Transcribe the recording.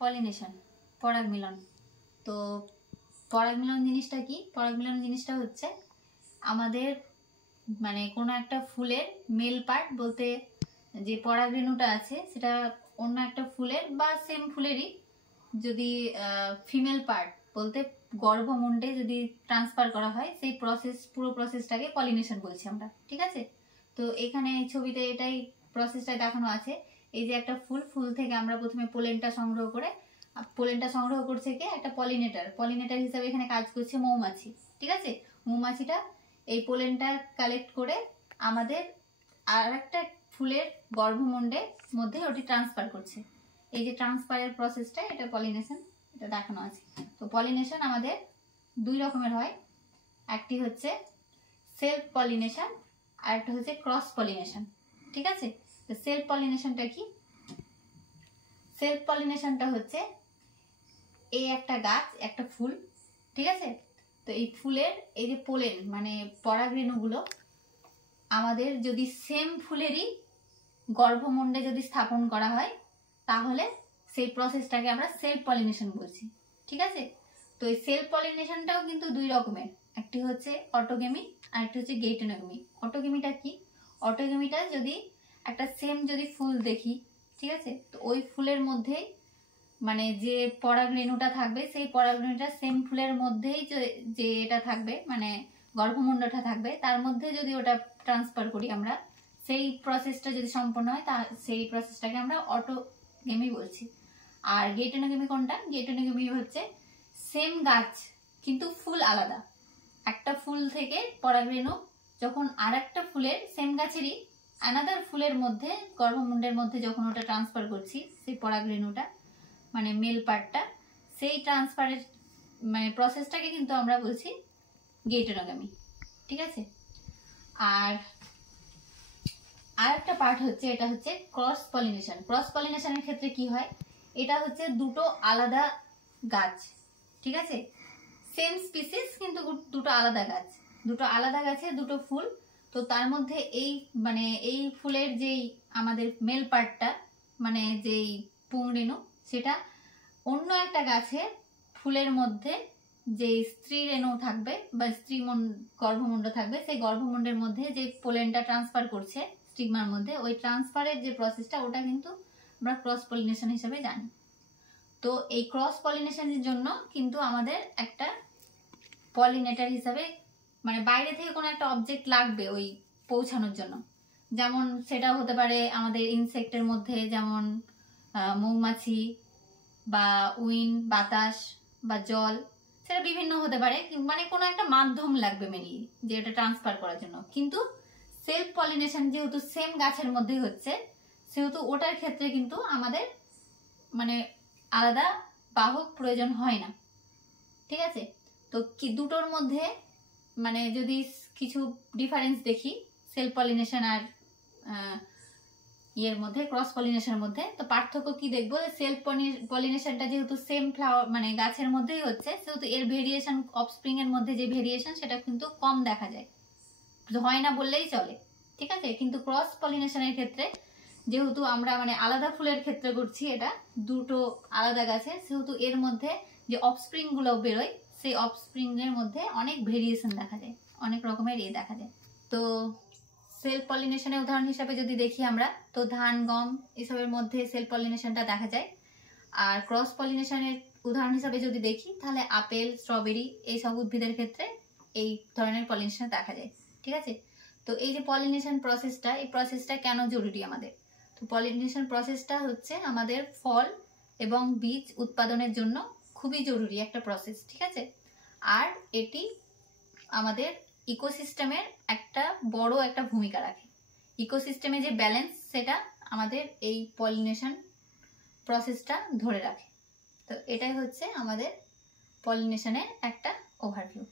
Pollination, পরাগ মিলন। তো পরাগ মিলন জিনিসটা কি? পরাগ মিলন জিনিসটা হচ্ছে আমাদের মানে কোনো একটা ফুলের মেল পার্ট বলতে যে পরাগ রেণুটা আছে সেটা অন্য একটা ফুলের বা সেম ফুলেরই যদি ফিমেল পার্ট বলতে গর্ভমুণ্ডে যদি ট্রান্সফার করা হয় সেই পুরো প্রসেসটাকে পলিনেশন বলছি আমরা, ঠিক আছে? তো এখানে ছবিতে এটাই প্রসেসটা দেখানো আছে। এই যে একটা ফুল থেকে আমরা প্রথমে পোলেনটা সংগ্রহ করছে কে? একটা পলিনেটার হিসাবে এখানে কাজ করছে মৌমাছি, ঠিক আছে? মৌমাছিটা এই পোলেনটা কালেক্ট করে আমাদের আর একটা ফুলের গর্ভমুণ্ডের মধ্যে ওটি ট্রান্সফার করছে। এই যে ট্রান্সফারের প্রসেসটা, এটা পলিনেশন, এটা দেখানো আছে। তো পলিনেশন আমাদের দুই রকমের হয়, একটি হচ্ছে সেলফ পলিনেশন আর একটা হচ্ছে ক্রস পলিনেশন, ঠিক আছে? তো সেলফ পলিনেশনটা কি? সেলফ পলিনেশনটা হচ্ছে এই একটা গাছ, একটা ফুল, ঠিক আছে? তো এই ফুলের এই যে পোলেন মানে পরাগরেণুগুলো আমাদের যদি সেম ফুলেরই গর্ভমুণ্ডে যদি স্থাপন করা হয় তাহলে সেই প্রসেসটাকে আমরা সেলফ পলিনেশন বলছি, ঠিক আছে? তো এই সেলফ পলিনেশনটাও কিন্তু দুই রকমের, একটি হচ্ছে অটোগেমি আর একটা হচ্ছে গেইটোনোগেমি। অটোগেমিটা কি? অটোগেমিটা যদি একটা সেম যদি ফুল দেখি, ঠিক আছে, তো ওই ফুলের মধ্যেই মানে যে পরাগ রেণুটা থাকবে সেই পরাগ রেণুটা সেম ফুলের মধ্যেই যে এটা থাকবে মানে গর্ভমুণ্ডটা থাকবে তার মধ্যে যদি ওটা ট্রান্সফার করি আমরা, সেই প্রসেসটা যদি সম্পন্ন হয় তা সেই প্রসেসটাকে আমরা অটোগেমি বলছি। আর গেইটোনোগেমি কোনটা? গেইটোনোগেমি হচ্ছে সেম গাছ কিন্তু ফুল আলাদা। একটা ফুল থেকে পরাগরেণু যখন আর একটা ফুলের সেম গাছেরই আনাদার ফুলের মধ্যে গর্ভমুণ্ডের মধ্যে যখন ওটা ট্রান্সফার করছি সেই পরাগরেণুটা মানে মেল পার্টটা, সেই ট্রান্সফারের মানে প্রসেসটাকে কিন্তু আমরা বলছি গেইটোনোগেমি, ঠিক আছে? আর একটা পার্ট হচ্ছে এটা হচ্ছে ক্রস পলিনেশন। ক্রস পলিনেশনের ক্ষেত্রে কি হয়? এটা হচ্ছে দুটো আলাদা গাছ, ঠিক আছে? সেম স্পিসিস কিন্তু দুটো আলাদা গাছ, দুটো আলাদা গাছে দুটো ফুল। তো তার মধ্যে এই মানে এই ফুলের যেই আমাদের মেল পার্টটা মানে যেই পুংরেণু সেটা অন্য একটা গাছের ফুলের মধ্যে যে স্ত্রী রেণু থাকবে বা গর্ভমুণ্ড থাকবে সেই গর্ভমুণ্ডের মধ্যে যে পোলেনটা ট্রান্সফার করছে স্টিগমার মধ্যে, ওই ট্রান্সফারের যে প্রসেসটা ওটা কিন্তু আমরা ক্রস পলিনেশন হিসেবে জানি। তো এই ক্রস পলিনেশনের জন্য কিন্তু আমাদের একটা পলিনেটার হিসাবে মানে বাইরে থেকে কোনো একটা অবজেক্ট লাগবে ওই পৌঁছানোর জন্য। যেমন সেটা হতে পারে আমাদের ইনসেক্টের মধ্যে যেমন মৌমাছি বা উইন্ড বাতাস বা জল, সেটা বিভিন্ন হতে পারে, মানে কোনো একটা মাধ্যম লাগবে মেনলি যে এটা ট্রান্সফার করার জন্য। কিন্তু সেলফ পলিনেশন যেহেতু সেম গাছের মধ্যেই হচ্ছে সেহেতু ওটার ক্ষেত্রে কিন্তু আমাদের মানে আলাদা বাহক প্রয়োজন হয় না, ঠিক আছে? তো কি দুটোর মধ্যে মানে যদি কিছু ডিফারেন্স দেখি সেলফ পলিনেশন আর ইয়ের মধ্যে ক্রস পলিনেশনের মধ্যে, তো পার্থক্য কি দেখবো? সেলফ পলিনেশনটা যেহেতু সেম ফ্লাওয়ার মানে গাছের মধ্যেই হচ্ছে সেহেতু এর ভেরিয়েশন অফস্প্রিং এর মধ্যে যে ভেরিয়েশন সেটা কিন্তু কম দেখা যায়, হয় না বললেই চলে, ঠিক আছে? কিন্তু ক্রস পলিনেশনের ক্ষেত্রে যেহেতু আমরা মানে আলাদা ফুলের ক্ষেত্রে করছি, এটা দুটো আলাদা গাছে, সেহেতু এর মধ্যে যে অফস্প্রিং গুলো বেরোয় সেই অফস্প্রিং এর মধ্যে অনেক ভেরিয়েশন দেখা যায়, অনেক রকমের দেখা যায়। তো সেলফ পলিনেশনের উদাহরণ হিসাবে যদি দেখি আমরা, তো ধান গম এসবের মধ্যে সেলফ পলিনেশনটা দেখা যায়। আর ক্রস পলিনেশনের উদাহরণ হিসাবে যদি দেখি তাহলে আপেল স্ট্রবেরি এইসব উদ্ভিদের ক্ষেত্রে এই ধরনের পলিনেশন দেখা যায়, ঠিক আছে? তো এই যে পলিনেশন প্রসেসটা, এই প্রসেসটা কেন জরুরি আমাদের? তো পলিনেশন প্রসেসটা হচ্ছে আমাদের ফল এবং বীজ উৎপাদনের জন্য খুবই জরুরি একটা প্রসেস, ঠিক আছে? আর এটি আমাদের ইকোসিস্টেমের একটা বড় একটা ভূমিকা রাখে। ইকোসিস্টেমে যে ব্যালেন্স সেটা আমাদের এই পলিনেশন প্রসেসটা ধরে রাখে। তো এটাই হচ্ছে আমাদের পলিনেশনের একটা ওভারভিউ।